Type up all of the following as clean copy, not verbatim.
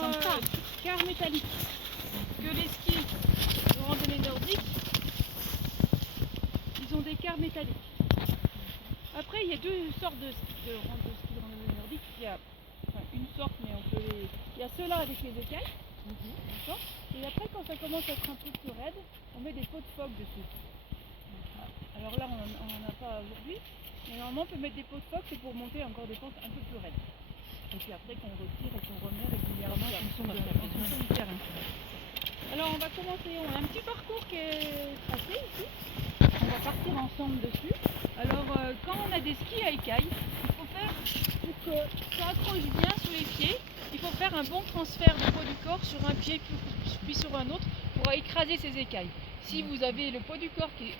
sans quart métallique. Que les skis de randonnée nordique, ils ont des quarts métalliques. Après, il y a deux sortes de skis de randonnée nordique. Il y a une sorte, mais on peut les... Il y a ceux-là avec les écailles. D'accord. Et après, quand ça commence à être un peu plus raide, on met des pots de phoque dessus. Alors là, on n'en a pas aujourd'hui. Mais normalement, on peut mettre des pots de phoque, c'est pour monter encore des pentes un peu plus raides. Et puis après, qu'on retire et qu'on remet régulièrement en fonction du terrain. Alors, on va commencer. On a un petit parcours qui est tracé ici. On va partir ensemble dessus. Alors, quand on a des skis à écailles, il faut faire, pour que ça accroche bien sous les pieds, il faut faire un bon transfert de poids du corps sur un pied puis sur un autre pour écraser ces écailles. Si vous avez le poids du corps qui est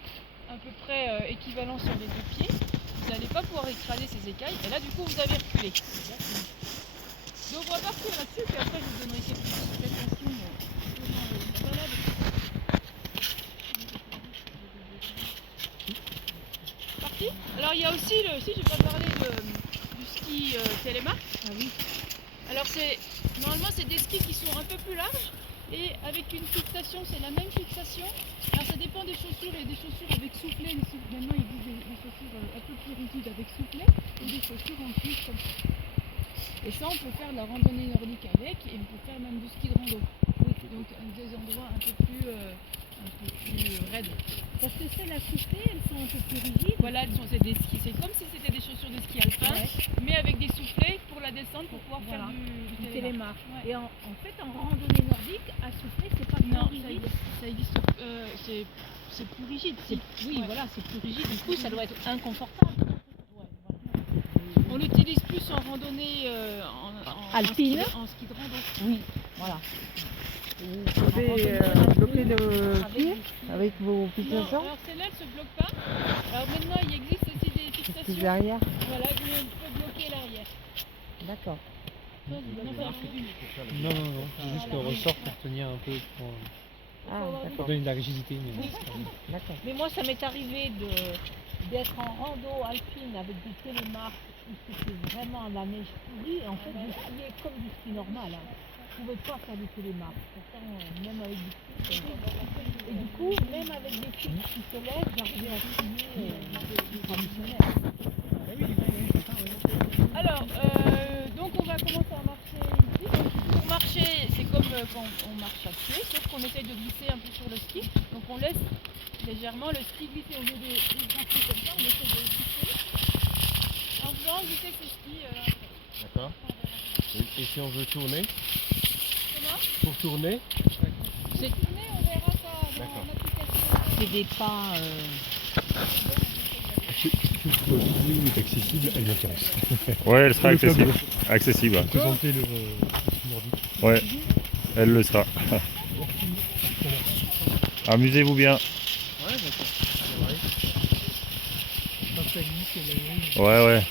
à peu près équivalent sur les deux pieds, vous n'allez pas pouvoir écraser ces écailles et là du coup vous avez reculé. Donc on va partir là-dessus puis après je vous donnerai quelques explications de la balade. Parti. Alors il y a aussi, si j'ai pas parlé du ski télémarque. Ah oui. Alors normalement c'est des skis qui sont un peu plus larges et avec une fixation, c'est la même fixation. Alors ça dépend des chaussures, et des chaussures avec soufflet, maintenant il existe des chaussures un peu plus rigides avec soufflet ou des chaussures en cuir comme ça. Et ça on peut faire de la randonnée nordique avec et on peut faire même du ski de rando. Donc des endroits un peu plus raides. Parce que celles à souffler, elles sont un peu plus rigides. Voilà, c'est des skis, c'est comme si c'était des chaussures de ski alpin, mais avec des soufflets pour la descente pour pouvoir faire du télémarque. Ouais. Et en fait, en randonnée nordique, à souffler, c'est pas trop rigide. Ça existe, c'est plus rigide. Oui, voilà, c'est plus rigide. Du coup, ça doit être inconfortable. On l'utilise plus en randonnée alpine, en ski de rando. Oui, voilà. Vous pouvez bloquer le pied avec vos fixations? Alors celle-là elle se bloque pas. Alors maintenant il existe aussi des fixations. Derrière. Voilà, où on peut bloquer l'arrière. D'accord. Non, juste le ressort pour tenir un peu, pour donner de la rigidité. Mais D'accord. Mais moi, ça m'est arrivé d'être en rando alpine avec des télémarques où c'était vraiment la neige pourrie. En fait, je skiais comme du ski normal. Je ne pouvais pas faire des télémarques. Pourtant, même avec des fixes. Et du coup, même avec des fixes qui se lèvent, j'arrivais à skier traditionnel. Alors, donc on va commencer à marcher ici. Donc, pour marcher, c'est comme quand on marche à pied, sauf qu'on essaye de glisser un peu sur le ski. Donc on laisse légèrement le ski glisser au lieu de glisser comme ça, on essaie de glisser en faisant glisser ce ski après. D'accord. Et si on veut tourner? Comment? Pour tourner? Pour tourner, on verra ça dans l'application. C'est des pas... si votre vidéo est accessible, elle m'intéresse. Ouais, elle sera accessible. Accessible. Ouais. Présenter le ski nordique. Ouais, elle le sera. Amusez-vous bien. Ouais, d'accord. Ouais, ouais.